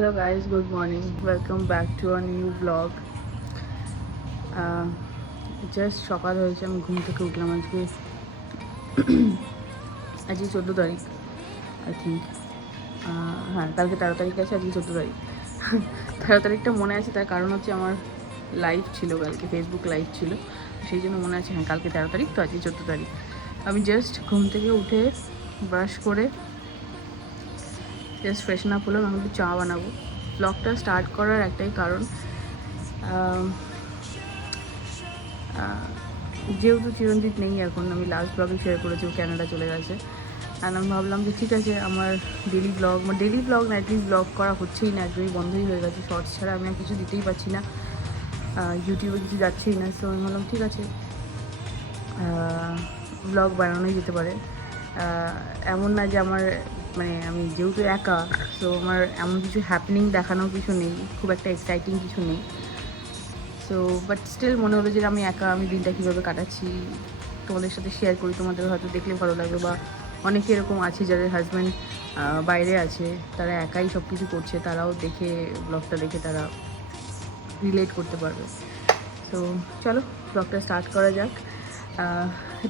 Hello guys, good morning. Welcome back to a new vlog. Just সকাল হয়েছে, আমি ঘুম থেকে উঠলাম আজকে 14 তারিখ আই থিঙ্ক। হ্যাঁ, কালকে 13 তারিখ আছে, আজকে 14 তারিখ। 13 তারিখটা মনে আছে, তার কারণ হচ্ছে আমার লাইভ ছিল কালকে, ফেসবুক লাইভ ছিল, সেই জন্য মনে আছে। হ্যাঁ, কালকে 13 তারিখ, তো আজকে 14 তারিখ। আমি জাস্ট ঘুম থেকে উঠে ব্রাশ করে জাস্ট ফ্রেশন আপ হলাম। আমি একটু চা বানাবো। ব্লগটা স্টার্ট করার একটাই কারণ, যেহেতু চিরঞ্জিত নেই এখন, আমি লাস্ট ব্লগে শেয়ার করেছি ও ক্যানাডা চলে গেছে। আর আমি ভাবলাম যে ঠিক আছে, আমার ডেলি ব্লগ না, অ্যাটলিস্ট ব্লগ করা হচ্ছেই না, একদমই বন্ধই হয়ে গেছে। শর্টস ছাড়া আমি আর কিছু দিতেই পারছি না, ইউটিউবে কিছু যাচ্ছেই না। সো আমি ভাবলাম ঠিক আছে, ব্লগ বানানোই যেতে পারে। এমন না যে আমার আমি যেহেতু একা, সো আমার এমন কিছু হ্যাপেনিং দেখানোর কিছু নেই, খুব একটা এক্সাইটিং কিছু নেই। সো বাট স্টিল মনে হলো যে আমি একা, আমি দিনটা কীভাবে কাটাচ্ছি তোমাদের সাথে শেয়ার করি। তোমাদের হয়তো দেখলে ভালো লাগবে, বা অনেকে এরকম আছে যাদের হাজব্যান্ড বাইরে আছে, তারা একাই সব কিছু করছে, তারাও দেখে ব্লগটা দেখে তারা রিলেট করতে পারবে। তো চলো ব্লগটা স্টার্ট করা যাক।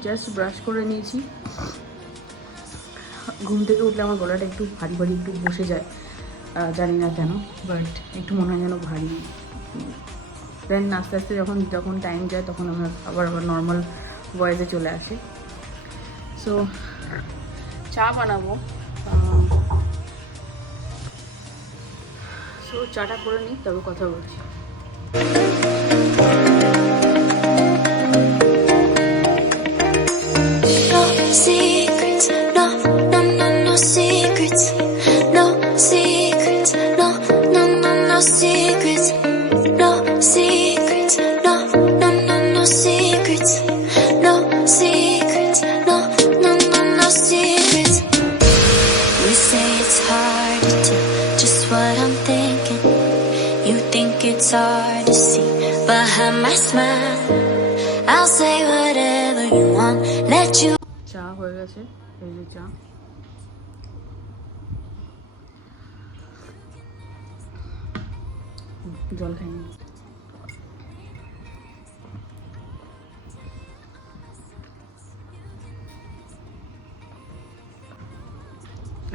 জাস্ট ব্রাশ করে নিয়েছি। ঘুম থেকে উঠলে আমার গলাটা একটু ভারী ভারী একটু বসে যায়, জানি না কেন, বাট একটু মনে হয় যেন ভারী। দেন আস্তে আস্তে যখন টাইম যায় তখন আমার আবার নর্মাল ভয়েসে চলে আসে। সো চা বানাবো, সো চাটা করে নিই, তবে কথা বলছি। It's hard to see behind my smile. I'll say whatever you want, let you. চা হয়ে গেছে, এই যে চা। জল খাইনি।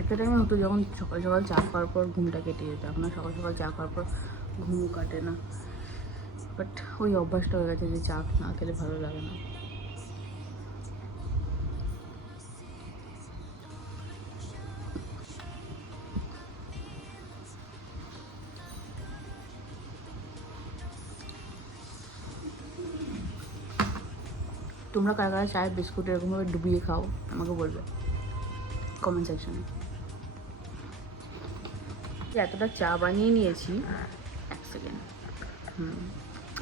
একটা টাইমে হতো যখন সকাল সকাল চা খাওয়ার পর ঘুমটা কেটে যেত, এখন আর সকাল সকাল চা খাওয়ার পর ঘুমও কাটে না। বাট ওই অভ্যাসটা হয়ে গেছে যে চা না খেলে ভালো লাগে না। তোমরা কারা কারা চায়ের বিস্কুট এরকমভাবে ডুবিয়ে খাও আমাকে বলবে কমেন্ট সেকশনে। এতটা চা বানিয়ে নিয়েছি, এক সেকেন্ড।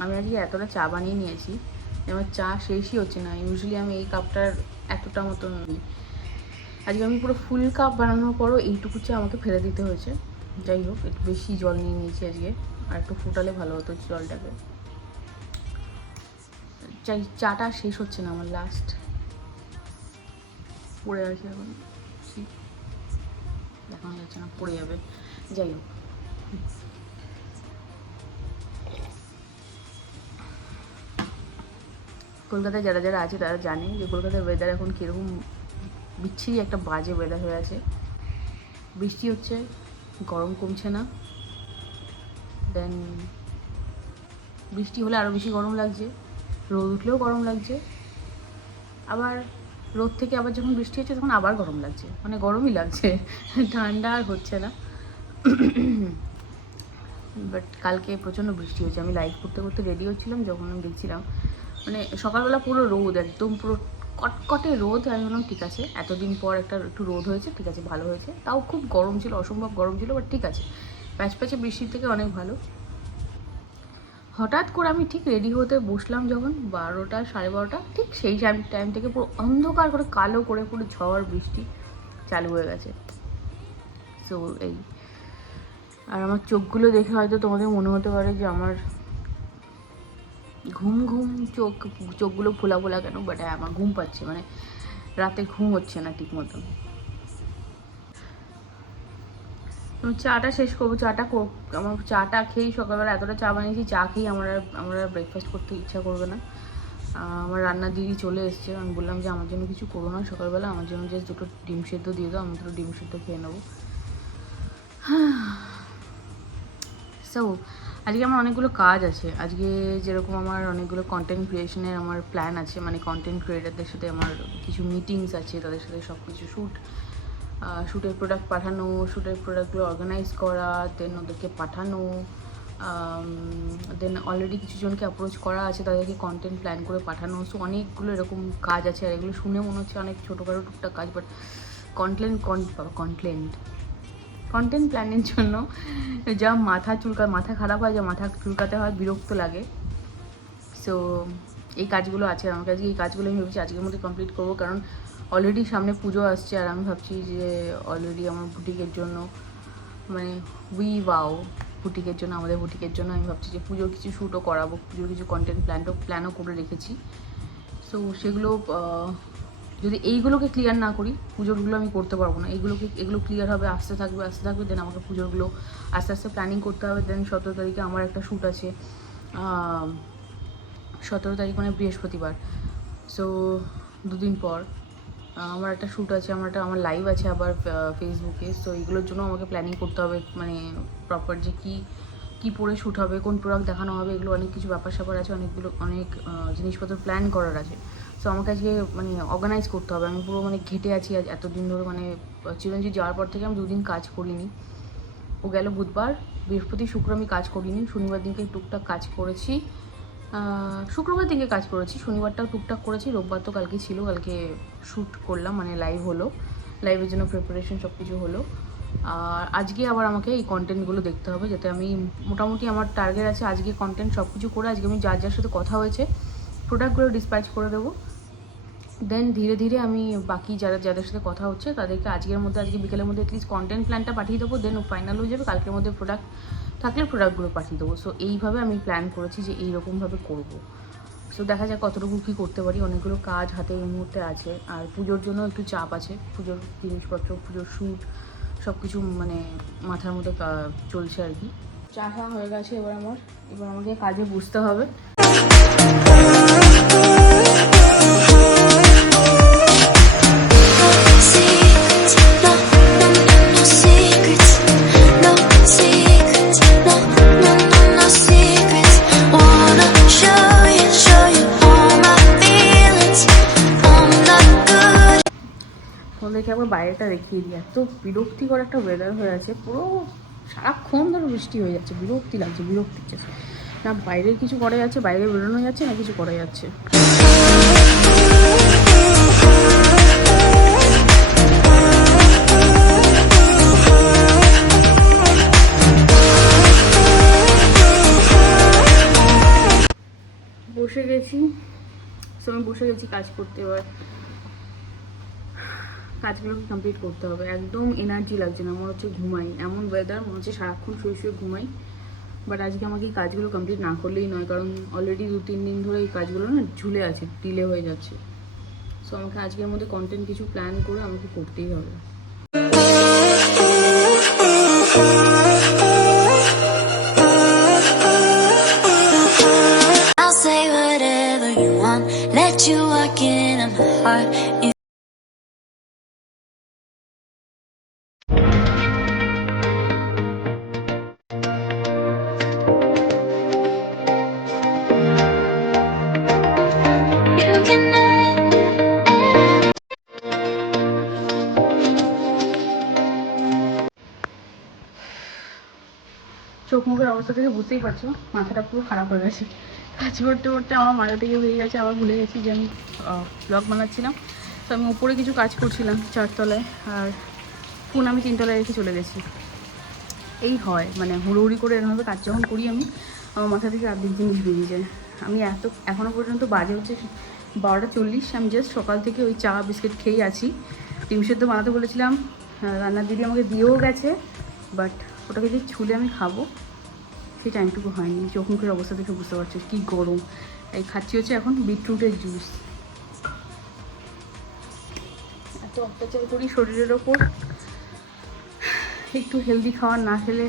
আমি আজকে এতটা চা বানিয়ে নিয়েছি, আমার চা শেষই হচ্ছে না। ইউজুয়ালি আমি এই কাপটার এতটা মতো নিই, আজকে আমি পুরো ফুল কাপ বানানোর পরও এইটুকু চা আমাকে ফেলে দিতে হয়েছে। যাই হোক, একটু বেশি জল নিয়ে নিয়েছি আজকে, আর একটু ফুটালে ভালো হতো জলটাকে। চাটা শেষ হচ্ছে না আমার, লাস্ট পড়ে আছে এখন, দেখানো যাচ্ছে না, পড়ে যাবে। যাই হোক, কলকাতায় যারা যারা আছে তারা জানে যে কলকাতার ওয়েদার এখন কীরকম বিচ্ছিরি একটা বাজে ওয়েদার হয়ে আছে। বৃষ্টি হচ্ছে, গরম কমছে না, দেন বৃষ্টি হলে আরও বেশি গরম লাগছে, রোদ উঠলেও গরম লাগছে, আবার রোদ থেকে আবার যখন বৃষ্টি হচ্ছে তখন আবার গরম লাগছে, মানে গরমই লাগছে, ঠান্ডা আর হচ্ছে না। বাট কালকে প্রচণ্ড বৃষ্টি হয়েছে। আমি লাইভ করতে করতে রেডি হচ্ছিলাম, যখন আমি দেখছিলাম মানে সকালবেলা পুরো রোদ, একদম পুরো কটকটে রোদ। আমি বললাম ঠিক আছে, এতদিন পর একটু রোদ হয়েছে, ঠিক আছে, ভালো হয়েছে। তাও খুব গরম ছিল, অসম্ভব গরম ছিল, বাট ঠিক আছে, প্যাচ প্যাচে বৃষ্টির থেকে অনেক ভালো। হঠাৎ করে আমি ঠিক রেডি হতে বসলাম যখন 12টা 12:30, ঠিক সেই টাইম থেকে পুরো অন্ধকার করে কালো করে পুরো ঝড় বৃষ্টি চালু হয়ে গেছে। সো এই, আর আমার চোখগুলো দেখে হয়তো তোমাদের মনে হতে পারে যে আমার ঘুম চোখগুলো ফোলা ফোলা কেন, বাট আমার ঘুম পাচ্ছে, মানে রাতে ঘুম হচ্ছে না ঠিক মতন। আমি চাটা শেষ করবো। আমার চাটা খেয়েই সকালবেলা এতটা চা বানিয়েছি, চা খেয়েই আমার ব্রেকফাস্ট করতে ইচ্ছা করবে না। আমার রান্নার দিদি চলে এসছে, আমি বললাম যে আমার জন্য কিছু করো না সকালবেলা, আমার জন্য জাস্ট দুটো ডিম সেদ্ধ দিয়ে দাও, আমি দুটো ডিম সেদ্ধ খেয়ে নেবো। সো আজকে আমার অনেকগুলো কাজ আছে। আজকে যেরকম আমার অনেকগুলো কন্টেন্ট ক্রিয়েশনের আমার প্ল্যান আছে, মানে কন্টেন্ট ক্রিয়েটারদের সাথে আমার কিছু মিটিংস আছে, তাদের সাথে সব কিছু শ্যুটের প্রোডাক্ট পাঠানো, শ্যুটের প্রোডাক্টগুলো অর্গানাইজ করা, দেন ওদেরকে পাঠানো, দেন অলরেডি কিছু জনকে অ্যাপ্রোচ করা আছে, তাদেরকে কন্টেন্ট প্ল্যান করে পাঠানো। সো অনেকগুলো এরকম কাজ আছে, আর এগুলো শুনে মনে হচ্ছে অনেক ছোটোখাটো টুকটাক কাজ, বাট কন্টেন্ট প্ল্যানের জন্য যা মাথা খারাপ হয়, যা মাথা চুলকাতে হয়, বিরক্ত লাগে। সো এই কাজগুলো আছে আমার কাছে, এই কাজগুলো আমি ভেবেছি আজকের মধ্যে কমপ্লিট করবো, কারণ অলরেডি সামনে পুজো আসছে, আর আমি ভাবছি যে অলরেডি আমার বুটিকের জন্য, মানে আমাদের বুটিকের জন্য আমি ভাবছি যে পুজোর কিছু শ্যুটও করাবো, পুজোর কিছু কন্টেন্ট প্ল্যানও করে রেখেছি। সো সেগুলো যদি এইগুলোকে ক্লিয়ার না করি, পুজোরগুলো আমি করতে পারবো না। এগুলো ক্লিয়ার হবে, আসতে থাকবে, দেন আমাকে পুজোরগুলো আস্তে আস্তে প্ল্যানিং করতে হবে। দেন 17 তারিখে আমার একটা শ্যুট আছে, 17 তারিখ মানে বৃহস্পতিবার। সো দুদিন পর আমার একটা শ্যুট আছে, আমার লাইভ আছে আবার ফেসবুকে। সো এইগুলোর জন্য আমাকে প্ল্যানিং করতে হবে, মানে প্রপার যে কী পরে শ্যুট হবে, কোন প্রোডাক্ট দেখানো হবে, এগুলো অনেক কিছু ব্যাপার স্যাপার আছে, অনেক জিনিসপত্র প্ল্যান করার আছে। সো আমাকে আজকে মানে অর্গানাইজ করতে হবে। আমি পুরো মানে ঘেটে আছি আজ এতদিন ধরে, মানে চিরঞ্জিত যাওয়ার পর থেকে আমি 2 দিন কাজ করিনি। ও গেল বুধবার, বৃহস্পতি শুক্র আমি কাজ করিনি, শনিবার দিনকে টুকটাক কাজ করেছি, শুক্রবার দিকে কাজ করেছি, শনিবারটাও টুকটাক করেছি, রোববার তো কালকে ছিল, কালকে শ্যুট করলাম, মানে লাইভ হলো, লাইভের জন্য প্রিপারেশন সব কিছু হলো। আর আজকে আবার আমাকে এই কন্টেন্টগুলো দেখতে হবে, যাতে আমি মোটামুটি আমার টার্গেট আছে আজকে কন্টেন্ট সব কিছু করে আজকে আমি যার সাথে কথা হয়েছে প্রোডাক্টগুলো ডিসপ্যাচ করে দেবো। দেন ধীরে ধীরে আমি বাকি যাদের সাথে কথা হচ্ছে তাদেরকে আজকে বিকেলের মধ্যে অ্যাটলিস্ট কন্টেন্ট প্ল্যানটা পাঠিয়ে দেবো। দেন ফাইনাল হয়ে যাবে, কালকের মধ্যে প্রোডাক্ট থাকলে প্রোডাক্টগুলো পাঠিয়ে দেবো। সো এইভাবে আমি প্ল্যান করেছি যে এইরকমভাবে করবো। সো দেখা যাক কতটুকু কী করতে পারি। অনেকগুলো কাজ হাতে এই মুহূর্তে আছে, আর পুজোর জন্য একটু চাপ আছে, পুজোর জিনিসপত্র, পুজোর শ্যুট সব কিছু মানে মাথার মধ্যে চলছে আর কি। চা খাওয়া হয়ে গেছে, এবার আমাকে কাজে বুঝতে হবে। ওদেরকে আবার বাইরেটা দেখিয়ে দিই, এত বিরক্তিকর একটা ওয়েদার হয়ে আছে, পুরো সারাক্ষণ ধরে বৃষ্টি হয়ে যাচ্ছে, বিরক্তি লাগছে না বাইরের কিছু করা যাচ্ছে, বাইরে বেরোনো যাচ্ছে না কিছু করা যাচ্ছে। বসে গেছি কাজ করতে। এবার কাজগুলোকে কমপ্লিট করতে হবে। একদম এনার্জি লাগছে না, মনে হচ্ছে ঘুমাই, এমন ওয়েদার মনে হচ্ছে সারাক্ষণ শুয়ে ঘুমাই। বাট আজকে আমাকে এই কাজগুলো কমপ্লিট না করলেই নয়, কারণ অলরেডি 2-3 দিন ধরে এই কাজগুলো না ঝুলে আছে, ডিলে হয়ে যাচ্ছে। সো আমাকে আজকের মধ্যে কন্টেন্ট কিছু প্ল্যান করে আমাকে করতেই হবে। I'll say whatever you want, let you walk in my heart. চোখ মুখের অবস্থা থেকে বুঝতেই পারছো, মাথাটা পুরো খারাপ হয়ে গেছে। কাজ করতে করতে আমার মাথা থেকে হয়ে গেছে, আবার ভুলে গেছি যে আমি ব্লগ বানাচ্ছিলাম। তো আমি উপরে কিছু কাজ করছিলাম 4 তলায়, আর ফোন আমি 3 তলায় রেখে চলে গেছি। এই হয় মানে হুড়োহুড়ি করে এরকমভাবে কাজ যখন করি আমি, আমার মাথা থেকে আর্ধেক জিনিস বেরিয়ে যায়। আমি এখনও পর্যন্ত বাজে হচ্ছে 12টা 40, আমি জাস্ট সকাল থেকে ওই চা বিস্কিট খেয়েই আছি। ডিম সেদ্ধ বানাতে বলেছিলাম, রান্নার দিদি আমাকে দিয়েও গেছে, বাট ওটাকে যে ছুলে আমি খাবো সেই টাইমটুকু হয়নি। চোখ মুখের অবস্থা দেখে বুঝতে পারছো কী গরম। এই খাচ্ছি হচ্ছে এখন বিটরুটের জুস। এত অত্যাচার করি শরীরের ওপর, একটু হেলদি খাবার না খেলে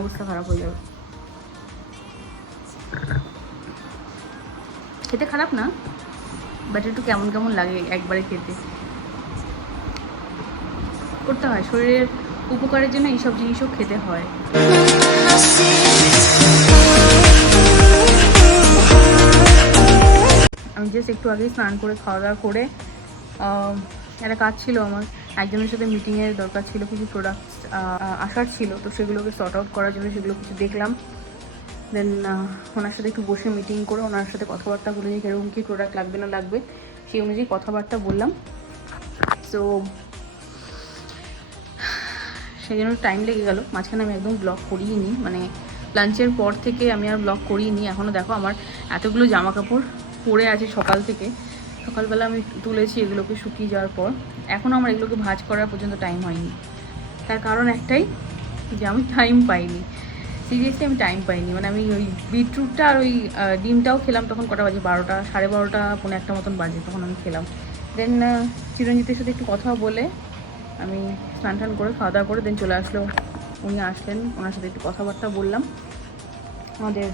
অবস্থা খারাপ হয়ে যাবে। খেতে খারাপ না, বাট একটু কেমন কেমন লাগে একবারে খেতে। করতে হয়, শরীরের উপকারের জন্য এইসব জিনিসও খেতে হয়। আমি জাস্ট একটু আগেই স্নান করে খাওয়া দাওয়া করে একটা কাজ ছিল আমার, একজনের সাথে মিটিংয়ের দরকার ছিল, কিছু প্রোডাক্টস আসার ছিল, তো সেগুলোকে সর্ট আউট করার জন্য সেগুলো কিছু দেখলাম। দেন ওনার সাথে একটু বসে মিটিং করে ওনার সাথে কথাবার্তা বলে যে কীরকম কী প্রোডাক্ট লাগবে না লাগবে সেই অনুযায়ী কথাবার্তা বললাম। সো সেই জন্য টাইম লেগে গেল, মাঝখানে আমি একদম ব্লগ করিনি, মানে লাঞ্চের পর থেকে আমি আর ব্লগ করিনি। এখনও দেখো আমার এতগুলো জামা কাপড় পরে আছে সকাল থেকে, সকালবেলা আমি তুলেছি এগুলোকে শুকিয়ে যাওয়ার পর, এখনও আমার এগুলোকে ভাঁজ করার পর্যন্ত টাইম হয়নি। তার কারণ একটাই, যে আমি টাইম পাইনি, সিরিয়াসলি আমি টাইম পাইনি। মানে আমি ওই বিটরুটটা আর ওই ডিমটাও খেলাম তখন কটা বাজে, 12টা 12:30 পৌনে 1 মতন বাজে, তখন আমি খেলাম। দেন চিরঞ্জিতের সাথে একটু কথা বলে আমি স্নান টান করে খাওয়া দাওয়া করে দেন চলে আসলো, উনি আসলেন, ওনার সাথে একটু কথাবার্তা বললাম। আমাদের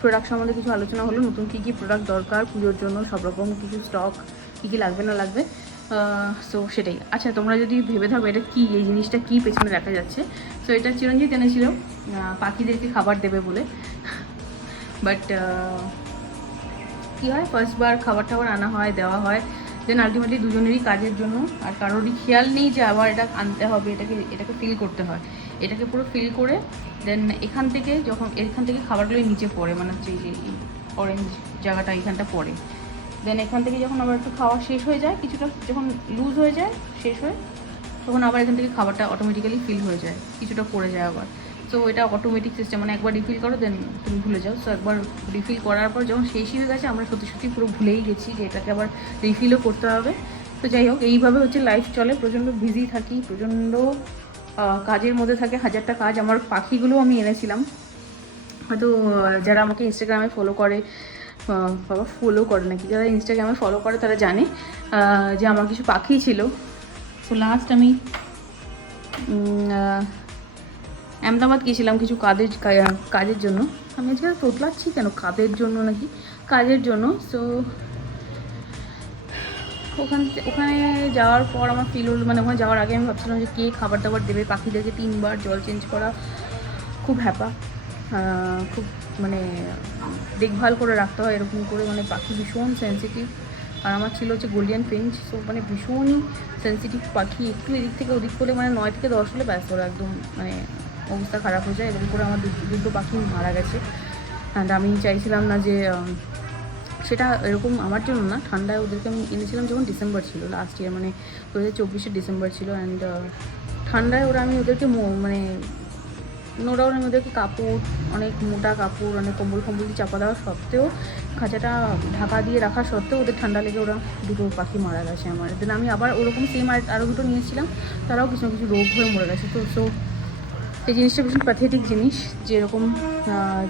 প্রোডাক্ট সম্বন্ধে কিছু আলোচনা হলো, নতুন কী কী প্রোডাক্ট দরকার পুজোর জন্য, সব রকম কিছু স্টক কী কী লাগবে না লাগবে। সো সেটাই। আচ্ছা, তোমরা যদি ভেবে থাকো এটা কী, এই জিনিসটা কী পেছনে দেখা যাচ্ছে, সো এটা চিরঞ্জিত এনেছিল পাখিদেরকে খাবার দেবে বলে। বাট কী হয়, ফার্স্টবার খাবার টাবার আনা হয়, দেওয়া হয়, দেন আলটিমেটলি দুজনেরই কাজের জন্য, আর কারোরই খেয়াল নেই যে আবার এটা আনতে হবে, এটাকে ফিল করতে হয়, এটাকে পুরো ফিল করে দেন এখান থেকে খাবারগুলো নিচে পড়ে, মানে হচ্ছে এই যে অরেঞ্জ জায়গাটা এখানটা পড়ে, দেন এখান থেকে যখন আবার একটু খাওয়া শেষ হয়ে যায়, কিছুটা যখন লুজ হয়ে যায়, শেষ হয়ে, তখন আবার এখান থেকে খাবারটা অটোমেটিক্যালি ফিল হয়ে যায়, কিছুটা পড়ে যায় আবার। সো এটা অটোমেটিক সিস্টেম, মানে একবার রিফিল করো দেন তুমি ভুলে যাও। সো একবার রিফিল করার পর যখন শেষ হয়ে গেছে, আমরা সত্যি সত্যি পুরো ভুলেই গেছি যে এটাকে আবার রিফিলও করতে হবে। তো যাই হোক, এইভাবে হচ্ছে লাইফ চলে, প্রচণ্ড বিজি থাকি, প্রচণ্ড কাজের মধ্যে থাকে, হাজারটা কাজ। আমার পাখিগুলোও আমি এনেছিলাম, হয়তো যারা আমাকে ইনস্টাগ্রামে ফলো করে, বাবা ফলো করে নাকি, যারা ইনস্টাগ্রামে ফলো করে তারা জানে যে আমার কিছু পাখি ছিল। সো লাস্ট আমি আহমেদাবাদ গিয়েছিলাম কিছু কাজের জন্য। আমি আজকে তোতলাচ্ছি কেন, কাজের জন্য নাকি, কাজের জন্য। সো ওখানে যাওয়ার পর আমার ফিল হলো, মানে ওখানে যাওয়ার আগে আমি ভাবছিলাম যে কে খাবার দাবার দেবে পাখিদেরকে, 3বার জল চেঞ্জ করা, খুব হ্যাপা, খুব মানে দেখভাল করে রাখতে হয় এরকম করে, মানে পাখি ভীষণ সেন্সিটিভ। আর আমার ছিল হচ্ছে গোল্ডিয়ান ফিঞ্চ, সো মানে ভীষণই সেন্সিটিভ পাখি, একটু এদিক থেকে ওদিক করে মানে 9 থেকে 10 হলে ব্যস্ত ওরা একদম মানে অবস্থা খারাপ হয়ে যায়। এরকম করে আমার দুটো পাখি মারা গেছে। অ্যান্ড আমি চাইছিলাম না যে সেটা এরকম আমার জন্য না, ঠান্ডায় ওদেরকে আমি এনেছিলাম যখন ডিসেম্বর ছিল লাস্ট ইয়ার, মানে 2024 ডিসেম্বর ছিল। অ্যান্ড ঠান্ডায় আমি ওদেরকে মানে নো ডাউট আমি ওদেরকে কাপড়, অনেক মোটা কাপড়, অনেক কম্বল দিয়ে চাপা দেওয়া সত্ত্বেও, খাঁচাটা ঢাকা দিয়ে রাখা সত্ত্বেও ওদের ঠান্ডা লেগে ওরা দুটো পাখি মারা গেছে আমার। দেন আমি আবার ওরকম সেম আরও দুটো নিয়েছিলাম, তারাও কিছু না কিছু রোগ হয়ে মরে গেছে। তো সো এই জিনিসটা ভীষণ প্যাথেটিক জিনিস, যে এরকম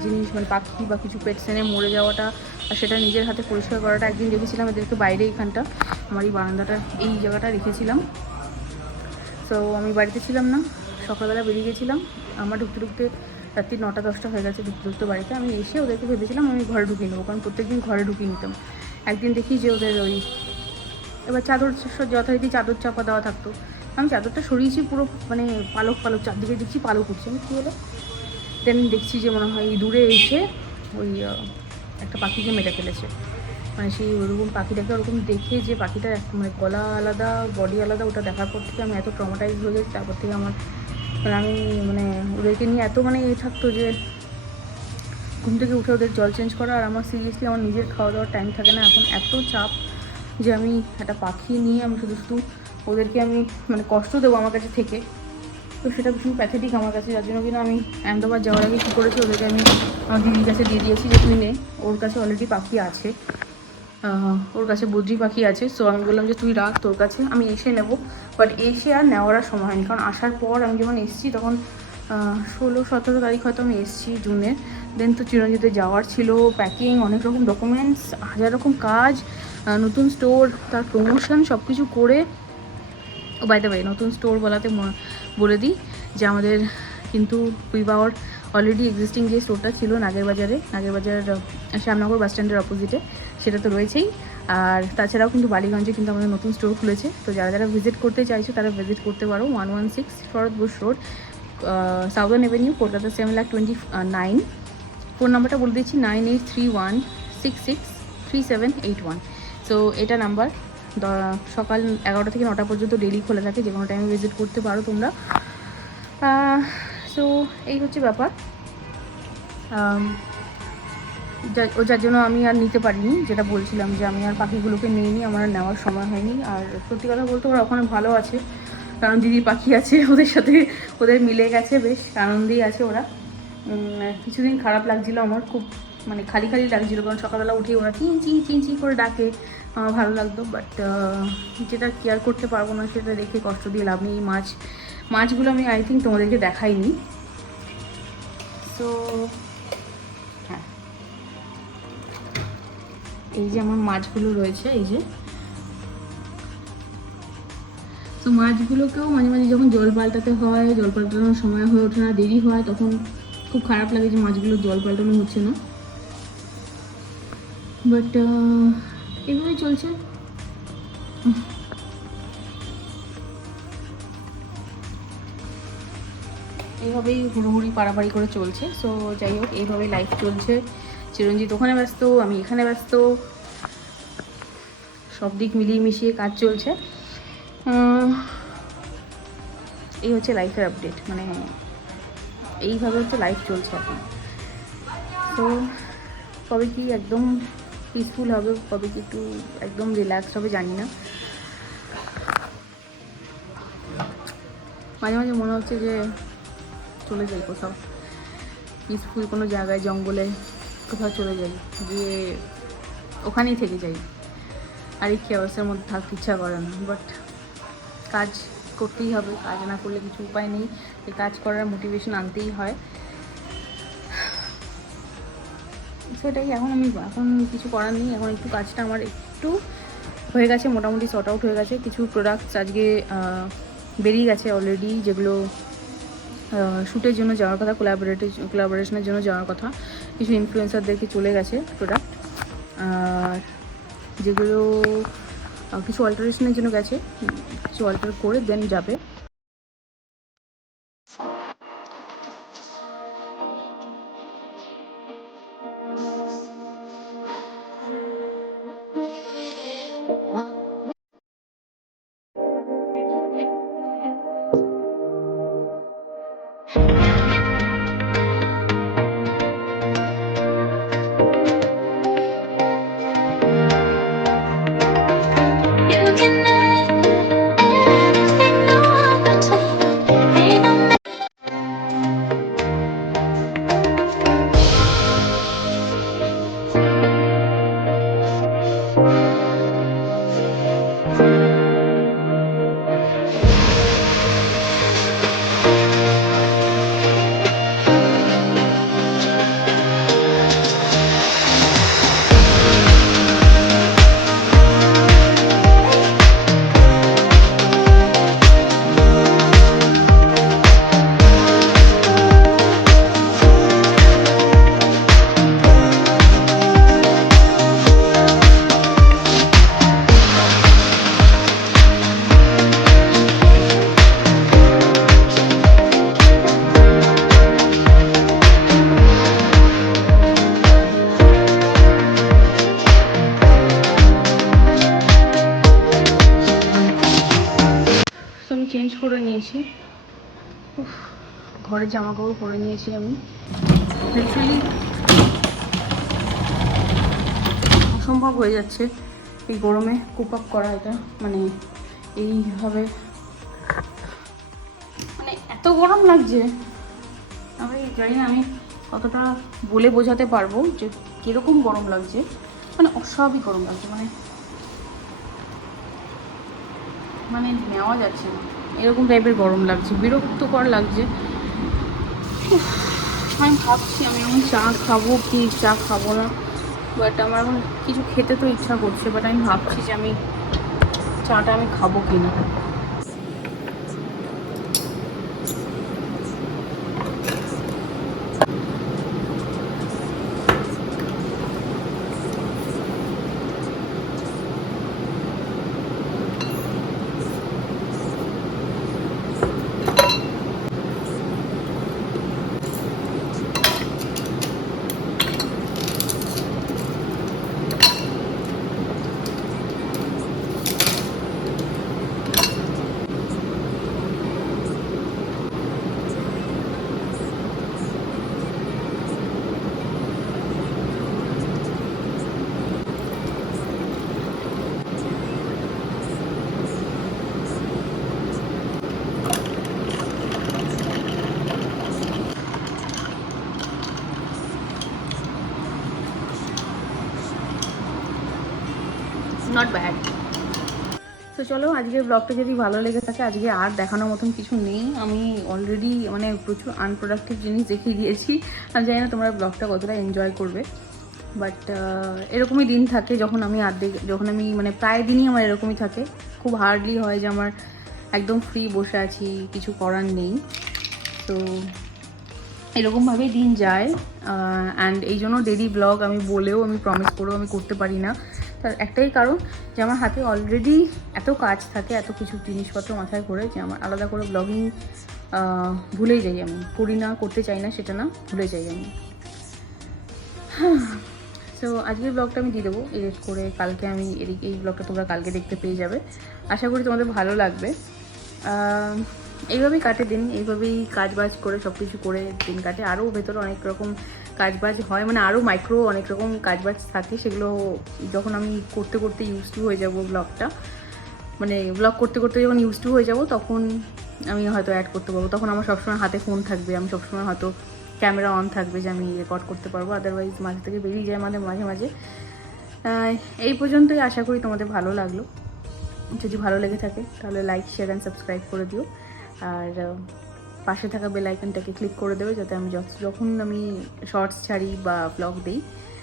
জিনিস মানে পাখি বা কিছু পেটস এনে মরে যাওয়াটা, আর সেটা নিজের হাতে পরিষ্কার করাটা। একদিন রেখেছিলাম এদেরকে বাইরে, এইখানটা আমার এই বারান্দাটা, এই জায়গাটা রেখেছিলাম। সো আমি বাড়িতে ছিলাম না, সকালবেলা বেরিয়ে গেছিলাম, আমার ঢুকতে রাত্রি 9টা-10টা হয়ে গেছে ঢুকতে বাড়িতে। আমি এসে ওদেরকে ভেবেছিলাম আমি ঘরে ঢুকিয়ে নেবো, কারণ প্রত্যেকদিন ঘরে ঢুকিয়ে নিতাম। একদিন দেখি যে ওদের এবার চাদর যথারীতি চাদর চাপা দেওয়া থাকতো, আমি চাদরটা সরিয়েছি, পুরো মানে পালক চারদিকে দেখছি পালক উঠছে। আমি কী হলো, দেন দেখছি যে মনে হয় দূরে এসে ওই একটা পাখিকে মেরে ফেলেছে। মানে সেই ওরকম পাখিটাকে ওরকম দেখে, যে পাখিটার মানে গলা আলাদা, বডি আলাদা, ওটা দেখার পর থেকে আমি এত ট্রমাটাইজ হয়ে গেছি। তারপর থেকে আমার আমি মানে ওদেরকে নিয়ে এত মানে থাকতো যে ঘুম থেকে উঠে ওদের জল চেঞ্জ করা, আর আমার সিরিয়াসলি আমার নিজের খাওয়া দাওয়ার টাইম থাকে না এখন, এত চাপ যে আমি একটা পাখি নিয়ে আমি শুধু ওদেরকে আমি মানে কষ্ট দেবো আমার কাছে থেকে। তো সেটা ভীষণ প্যাথেটিক আমার কাছে, যার জন্য কিনা আমি আহমেদাবাদ যাওয়ার আগে কী করেছি, ওদেরকে আমি আমার দিদির কাছে দিয়ে দিয়েছি যে তুই নে, ওর কাছে অলরেডি পাখি আছে, ওর কাছে বদ্রি পাখি আছে। সো আমি বললাম যে তুই রাখ তোর কাছে, আমি এসে নেবো। বাট এসে আর নেওয়ার সময় হয়নি, কারণ আসার পর আমি যখন এসেছি তখন 16-17 তারিখ হয়তো আমি এসেছি জুনের। দেন তো চিরঞ্জিতে যাওয়ার ছিল, প্যাকিং, অনেক রকম ডকুমেন্টস, 1000 রকম কাজ, নতুন স্টোর, তার প্রমোশন, সব কিছু করে বাই দ্য ওয়ে নতুন স্টোর বলাতে বলে দিই যে আমাদের কিন্তু কুইবাওয়ার অলরেডি এক্সিস্টিং যে স্টোরটা ছিল নাগের বাজার শ্যামনগর বাস স্ট্যান্ডের অপোজিটে, সেটা তো রয়েছেই। আর তাছাড়াও কিন্তু বালিগঞ্জে কিন্তু আমাদের নতুন স্টোর খুলেছে। তো যারা যারা ভিজিট করতে চাইছো তারা ভিজিট করতে পারো। 116 Sarat Bose road, southern avenue, Kolkata 7,29,000। Phone নাম্বারটা বলে দিচ্ছি 9831663781। সো এটা নাম্বার। সকাল 11টা থেকে 9টা পর্যন্ত ডেলি খোলা থাকে, যে কোনো টাইমে ভিজিট করতে পারো তোমরা। সো এই হচ্ছে ব্যাপার। যার জন্য আমি আর নিতে পারিনি, যেটা বলছিলাম যে আমি আর পাখিগুলোকে নিইনি, আমার আর নেওয়ার সময় হয়নি। আর সত্যি কথা বলতে ওরা ওখানে ভালো আছে, কারণ দিদির পাখি আছে, ওদের সাথে ওদের মিলে গেছে, বেশ আনন্দেই আছে ওরা। কিছুদিন খারাপ লাগছিলো আমার, খুব মানে খালি খালি লাগছিলো, কারণ সকালবেলা উঠে ওরা চিন করে ডাকে, আমার ভালো লাগতো। বাট যেটা কেয়ার করতে পারবো না সেটা দেখে কষ্ট দিয়ে লাভ নেই। মাছগুলো আমি আই থিঙ্ক তোমাদেরকে দেখাইনি। সো হ্যাঁ, এই যে আমার মাছগুলো রয়েছে, এই যে। তো মাছগুলোকেও মাঝে মাঝে যখন জল পাল্টাতে হয়, জল পাল্টানোর সময় হয়ে ওঠে না, দেরি হয়, তখন খুব খারাপ লাগে যে মাছগুলো জল পাল্টানো হচ্ছে না। বাট এভাবেই চলছে। এইভাবেই হুড়োহুড়ি পাড়াপাড়ি করে চলছে। সো যাই হোক, এইভাবেই লাইফ চলছে। চিরঞ্জিত ওখানে ব্যস্ত, আমি এখানে ব্যস্ত, সব দিক মিলিয়ে মিশিয়ে কাজ চলছে। এই হচ্ছে লাইফের আপডেট, মানে এইভাবে হচ্ছে লাইফ চলছে এখন। তো কবে কি একদম পিসফুল হবে, কবে কি একটু একদম রিল্যাক্স হবে জানি না। মাঝে মাঝে মনে হচ্ছে যে চলে যাই কোথাও পিসফুল কোনো জায়গায়, জঙ্গলে কোথাও চলে যাই, গিয়ে ওখানেই থেকে যাই। আর এই অবস্থার মধ্যে থাকতে ইচ্ছা করে না, বাট কাজ করতেই হবে, কাজ না করলে কিছু উপায় নেই। এই কাজ করার মোটিভেশন আনতেই হয়। সেটাই, এখন কিছু করার নেই। এখন একটু কাজটা আমার একটু হয়ে গেছে, মোটামুটি শর্ট আউট হয়ে গেছে। কিছু প্রোডাক্টস আজকে বেরিয়ে গেছে অলরেডি, যেগুলো শ্যুটের জন্য যাওয়ার কথা, কোলাবোরেশনের জন্য যাওয়ার কথা। কিছু ইনফ্লুয়েন্সারদেরকে চলে গেছে প্রোডাক্ট, আর যেগুলো কিছু অল্টারেশনের জন্য গেছে, কিছু অল্টার করে দেন যাবে। You can have everything, no opportunity, ain't no তো আমি চেঞ্জ করে নিয়েছি, ঘরের জামা কাপড় পরে নিয়েছি আমি। লিটারালি অসম্ভব হয়ে যাচ্ছে এই গরমে কুপ আপ করা, এটা মানে এইভাবে, মানে এত গরম লাগছে। আমি জানি না আমি কতটা বলে বোঝাতে পারবো যে কীরকম গরম লাগছে, মানে অস্বাভাবিক গরম লাগছে, মানে নেওয়া যাচ্ছে না, এরকম টাইপের গরম লাগছে, বিরক্তকর লাগছে। আমি ভাবছি আমি এখন চা খাবো কি চা খাবো না, বাট আমার এখন কিছু খেতে তো ইচ্ছা করছে, বাট আমি ভাবছি যে আমি চাটা আমি খাবো কি না। Not bad. তো চলো, আজকের ব্লগটা যদি ভালো লেগে থাকে, আজকে আর দেখানোর মতন কিছু নেই। আমি অলরেডি মানে প্রচুর আনপ্রোডাক্টিভ জিনিস দেখিয়ে দিয়েছি। আমি জানি না তোমরা ব্লগটা কতটা এনজয় করবে, বাট এরকমই দিন থাকে যখন আমি যখন আমি মানে প্রায় দিনই আমার এরকমই থাকে। খুব হার্ডলি হয় যে আমার একদম ফ্রি বসে আছি, কিছু করার নেই। তো এরকমভাবেই দিন যায়। অ্যান্ড এই জন্য ডেলি ব্লগ আমি বলেও, আমি প্রমিস করেও আমি করতে পারি না। তার একটাই কারণ যে আমার হাতে অলরেডি এত কাজ থাকে, এত কিছু জিনিসপত্র মাথায় ঘোরে যে আমার আলাদা করে ব্লগিং ভুলেই যাই। আমি করি না, করতে চাই না সেটা না, ভুলে যাই আমি। সো আজকের ব্লগটা আমি দিয়ে দেবো এডিট করে। কালকে আমি এই ব্লগটা তোমরা কালকে দেখতে পেয়ে যাবে। আশা করি তোমাদের ভালো লাগবে। এইভাবেই কাটে দিন, এইভাবেই কাজবাজ করে সব কিছু করে দিন কাটে। আরও ভেতরে অনেক রকম কাজবাজ হয়, মানে আরও মাইক্রো অনেক রকম কাজবাজ থাকে। সেগুলো যখন আমি করতে করতে ইউজ টু হয়ে যাব ব্লগটা, মানে ব্লগ করতে করতে যখন ইউজ টু হয়ে যাব, তখন আমি হয়তো অ্যাড করতে পারবো। তখন আমার সবসময় হাতে ফোন থাকবে, আমি সবসময় হয়তো ক্যামেরা অন থাকবে যে আমি রেকর্ড করতে পারবো। আদারওয়াইজ মাঝে থেকে বেরিয়ে যায় মাঝে মাঝে। এই পর্যন্তই। আশা করি তোমাদের ভালো লাগলো। যদি ভালো লেগে থাকে তাহলে লাইক, শেয়ার অ্যান্ড সাবস্ক্রাইব করে দিও। আর পাশে থাকা বেল আইকনটাকে ক্লিক করে দেবে, যাতে আমি যখন আমি শর্টস ছাড়ি বা ব্লগ দিই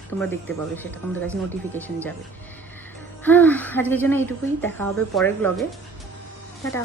তোমরা দেখতে পাবে, সেটা তোমাদের কাছে নোটিফিকেশন যাবে। হ্যাঁ, আজকের জন্য এইটুকুই। দেখা হবে পরের ব্লগে। টাটা।